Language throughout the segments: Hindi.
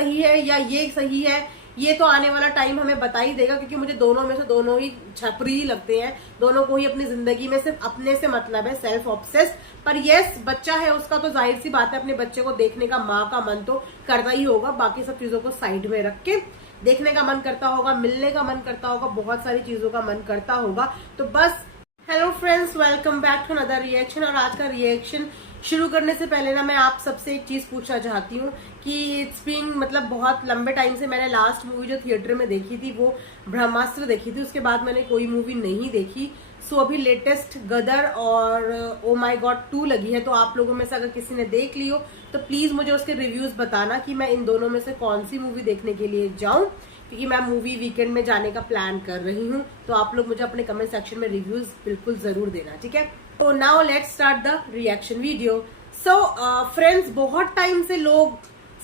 सही है या ये सही है, ये तो आने वाला टाइम हमें बता ही देगा, क्योंकि मुझे दोनों में से दोनों ही छपरी ही लगते हैं। दोनों को ही अपनी जिंदगी में सिर्फ अपने से मतलब है, सेल्फ ऑब्सेस्ड। पर यस, बच्चा है उसका तो जाहिर सी बात है अपने बच्चे को देखने का माँ का मन तो करता ही होगा। बाकी सब चीजों को साइड में रख के देखने का मन करता होगा, मिलने का मन करता होगा, बहुत सारी चीजों का मन करता होगा। तो बस hello friends, welcome back to another reaction. और आज का रिएक्शन शुरू करने से पहले ना मैं आप सबसे एक चीज पूछना चाहती हूँ कि इट्स बीइंग मतलब बहुत लंबे टाइम से मैंने लास्ट मूवी जो थिएटर में देखी थी वो ब्रह्मास्त्र देखी थी। उसके बाद मैंने कोई मूवी नहीं देखी। सो अभी लेटेस्ट गदर और ओ माई गॉड 2 लगी है। तो आप लोगों में से अगर किसी ने देख ली हो तो प्लीज मुझे उसके रिव्यूज बताना कि मैं इन दोनों में से कौन सी मूवी देखने के लिए जाऊं, क्योंकि मैं मूवी वीकेंड में जाने का प्लान कर रही हूँ। तो आप लोग मुझे अपने कमेंट सेक्शन में रिव्यूज बिल्कुल जरूर देना, ठीक है। तो now let's start the reaction video. So friends, बहुत टाइम से लोग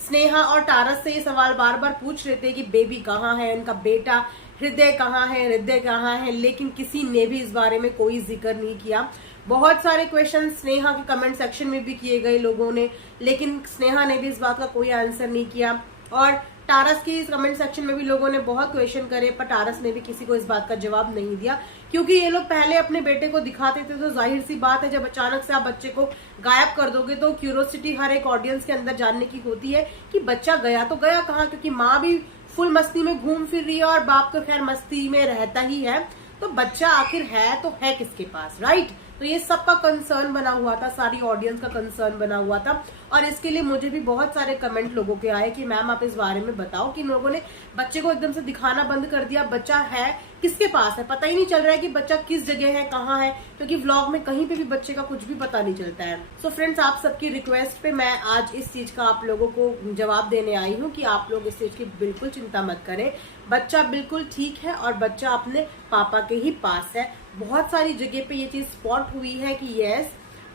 स्नेहा और टारस से ये सवाल बार बार पूछ रहे थे कि बेबी कहाँ है, उनका बेटा हृदय कहाँ है, हृदय कहाँ है, लेकिन किसी ने भी इस बारे में कोई जिक्र नहीं किया। बहुत सारे क्वेश्चन स्नेहा के कमेंट सेक्शन में भी किए गए लोगों ने, लेकिन स्नेहा ने भी इस बात का कोई आंसर नहीं किया। और टारस की इस कमेंट सेक्शन में भी लोगों ने बहुत क्वेश्चन करे, पर टारस ने भी किसी को इस बात का जवाब नहीं दिया, क्योंकि ये लोग पहले अपने बेटे को दिखाते थे। तो जाहिर सी बात है, जब अचानक से आप बच्चे को गायब कर दोगे तो क्यूरियोसिटी हर एक ऑडियंस के अंदर जानने की होती है कि बच्चा गया तो गया कहाँ, क्योंकि माँ भी फुल मस्ती में घूम फिर रही है और बाप तो खैर मस्ती में रहता ही है। तो बच्चा आखिर है तो है किसके पास, राइट। तो ये सबका कंसर्न बना हुआ था, सारी ऑडियंस का कंसर्न बना हुआ था। और इसके लिए मुझे भी बहुत सारे कमेंट लोगों के आए कि मैम आप इस बारे में बताओ कि लोगों ने बच्चे को एकदम से दिखाना बंद कर दिया। बच्चा है किसके पास है, पता ही नहीं चल रहा है कि बच्चा किस जगह है, कहाँ है, क्योंकि व्लॉग में कहीं पे भी बच्चे का कुछ भी पता नहीं चलता है। सो फ्रेंड्स, आप सबकी रिक्वेस्ट पे मैं आज इस चीज का आप लोगों को जवाब देने आई हूँ कि आप लोग इस चीज की बिल्कुल चिंता मत करें। बच्चा बिल्कुल ठीक है और बच्चा अपने पापा के ही पास है। बहुत सारी जगह पे ये चीज स्पॉट हुई है कि यस,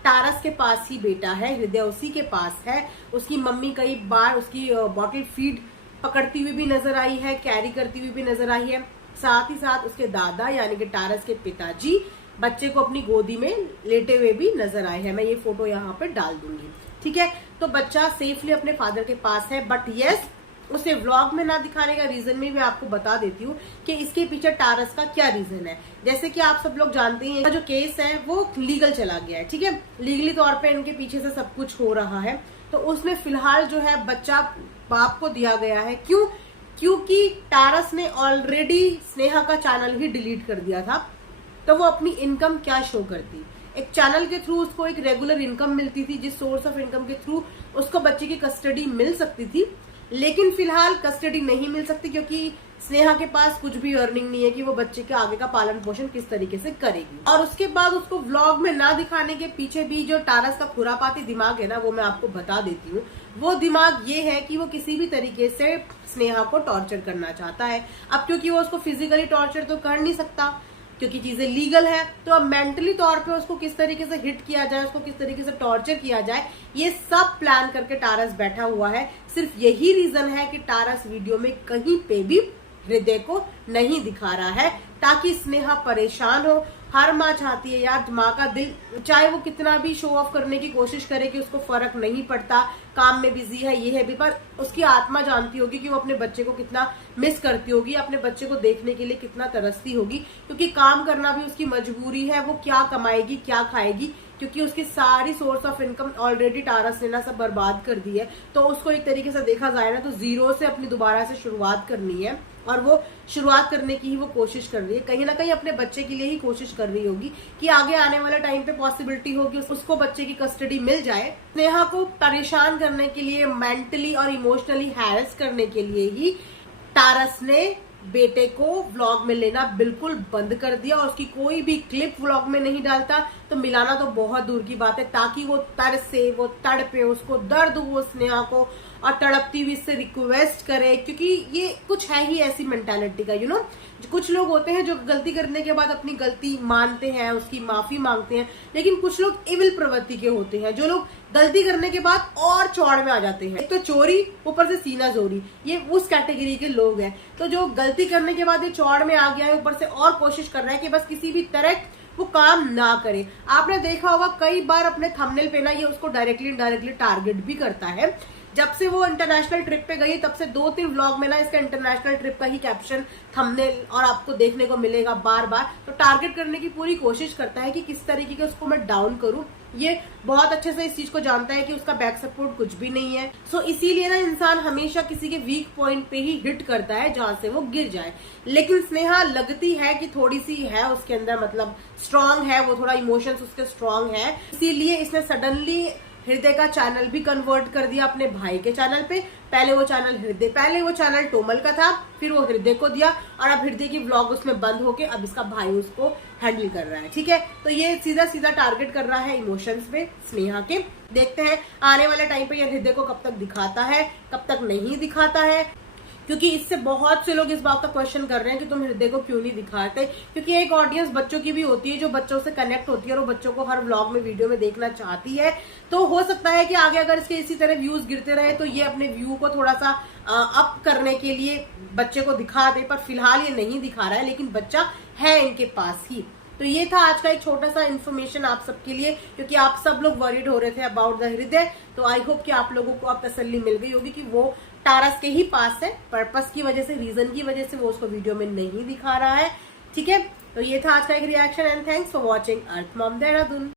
टारस के पास ही बेटा है, हृदय उसी के पास है। उसकी मम्मी कई बार उसकी बॉटल फीड पकड़ती हुई भी नजर आई है, कैरी करती हुई भी नजर आई है। साथ ही साथ उसके दादा यानी कि टारस के पिताजी बच्चे को अपनी गोदी में लेटे हुए भी नजर आए हैं। मैं ये फोटो यहाँ पे डाल दूंगी, ठीक है। तो बच्चा सेफली अपने फादर के पास है। बट यस, उसे व्लॉग में ना दिखाने का रीजन भी मैं आपको बता देती हूँ कि इसके पीछे टारस का क्या रीजन है। जैसे कि आप सब लोग जानते हैं, जो केस है वो लीगल चला गया है, ठीक है। लीगली तौर पे इनके पीछे से सब कुछ हो रहा है। तो उसमें फिलहाल जो है बच्चा बाप को दिया गया है। क्यों? क्योंकि टारस ने ऑलरेडी स्नेहा का चैनल ही डिलीट कर दिया था। तो वो अपनी इनकम क्या शो करती, एक चैनल के थ्रू उसको एक रेगुलर इनकम मिलती थी, जिस सोर्स ऑफ इनकम के थ्रू उसको बच्चे की कस्टडी मिल सकती थी। लेकिन फिलहाल कस्टडी नहीं मिल सकती, क्योंकि स्नेहा के पास कुछ भी अर्निंग नहीं है कि वो बच्चे के आगे का पालन पोषण किस तरीके से करेगी। और उसके बाद उसको व्लॉग में ना दिखाने के पीछे भी जो टारस का खुरापाती दिमाग है ना, वो मैं आपको बता देती हूँ। वो दिमाग ये है कि वो किसी भी तरीके से स्नेहा को टॉर्चर करना चाहता है। अब क्योंकि वो उसको फिजिकली टॉर्चर तो कर नहीं सकता क्योंकि चीजें लीगल है, तो अब मेंटली तौर पे उसको किस तरीके से हिट किया जाए, उसको किस तरीके से टॉर्चर किया जाए, ये सब प्लान करके टारस बैठा हुआ है। सिर्फ यही रीजन है कि टारस वीडियो में कहीं पे भी हृदय को नहीं दिखा रहा है, ताकि स्नेहा परेशान हो। हर माँ चाहती है यार, माँ का दिल चाहे वो कितना भी शो ऑफ करने की कोशिश करे कि उसको फर्क नहीं पड़ता, काम में बिजी है, ये है भी, पर उसकी आत्मा जानती होगी कि वो अपने बच्चे को कितना मिस करती होगी, अपने बच्चे को देखने के लिए कितना तरसती होगी। क्योंकि काम करना भी उसकी मजबूरी है। वो क्या कमाएगी, क्या खाएगी, क्योंकि उसकी सारी source of income already Taurus ने ना सब बर्बाद कर दी है। तो उसको एक तरीके से देखा जाए ना तो जीरो से अपनी दोबारा से शुरुआत करनी है, और वो शुरुआत करने की ही वो कोशिश कर रही है। कहीं ना कहीं अपने बच्चे के लिए ही कोशिश कर रही होगी कि आगे आने वाले टाइम पे पॉसिबिलिटी होगी उसको बच्चे की कस्टडी मिल जाए। स्नेहा को परेशान करने के लिए, मेंटली और इमोशनली हैरेस करने के लिए ही टारस ने बेटे को व्लॉग में लेना बिल्कुल बंद कर दिया। और उसकी कोई भी क्लिप व्लॉग में नहीं डालता, तो मिलाना तो बहुत दूर की बात है, ताकि वो तरसे, वो तड़पे, उसको दर्द हो स्नेहा को, और तड़पती हुई इससे रिक्वेस्ट करे। क्योंकि ये कुछ है ही ऐसी मेंटालिटी का, यू नो, कुछ लोग होते हैं जो गलती करने के बाद अपनी गलती मानते हैं, उसकी माफी मांगते हैं, लेकिन कुछ लोग इविल प्रवृत्ति के होते हैं, जो लोग गलती करने के बाद और चौड़ में आ जाते हैं। एक तो चोरी, ऊपर से सीना जोरी, ये उस कैटेगरी के लोग हैं। तो जो गलती करने के बाद ये चौड़ में आ गया है, ऊपर से और कोशिश कर रहा है कि बस किसी भी तरह वो काम ना करे। आपने देखा होगा कई बार अपने थंबनेल पे ना ये उसको डायरेक्टली इनडायरेक्टली टारगेट भी करता है जब से वो इंटरनेशनल ट्रिप पे गई तब से 2-3 व्लॉग में ना इसका इंटरनेशनल ट्रिप का ही कैप्शन, थंबनेल और आपको देखने को मिलेगा बार बार। तो टारगेट करने की पूरी कोशिश करता है कि किस तरीके के उसको मैं डाउन करूं। ये बहुत अच्छे से इस चीज को जानता है कि उसका बैक सपोर्ट कुछ भी नहीं है। सो इसीलिए ना इंसान हमेशा किसी के वीक पॉइंट पे ही हिट करता है जहां से वो गिर जाए। लेकिन स्नेहा लगती है कि थोड़ी सी है उसके अंदर, मतलब स्ट्रांग है वो, थोड़ा इमोशंस उसके स्ट्रांग है, इसीलिए इसने सडनली हृदय का चैनल भी कन्वर्ट कर दिया अपने भाई के चैनल पे। पहले वो चैनल टोमल का था, फिर वो हृदय को दिया, और अब हृदय की व्लॉग उसमें बंद होके अब इसका भाई उसको हैंडल कर रहा है। ठीक है, तो ये सीधा सीधा टारगेट कर रहा है इमोशंस पे स्नेहा के। देखते हैं आने वाले टाइम पे ये हृदय को कब तक दिखाता है, कब तक नहीं दिखाता है, क्योंकि इससे बहुत से लोग इस बात का क्वेश्चन कर रहे हैं कि तुम हृदय को क्यों नहीं दिखाते। क्योंकि एक ऑडियंस बच्चों की भी होती है जो बच्चों से कनेक्ट होती है और वो बच्चों को हर व्लॉग में, वीडियो में देखना चाहती है। तो हो सकता है कि आगे अगर इसके इसी तरह व्यूज गिरते रहे तो ये अपने व्यू को थोड़ा सा अप करने के लिए बच्चे को दिखा दे, पर फिलहाल ये नहीं दिखा रहा है, लेकिन बच्चा है इनके पास ही। तो ये था आज का एक छोटा सा इन्फॉर्मेशन आप सबके लिए, क्योंकि आप सब लोग वरीड हो रहे थे अबाउट द हृदय। तो आई होप कि आप लोगों को अब तसल्ली मिल गई होगी कि वो टारस के ही पास है, पर्पस की वजह से, रीजन की वजह से वो उसको वीडियो में नहीं दिखा रहा है। ठीक है, तो ये था आज का एक reaction and thanks for watching earth mom Dehradun.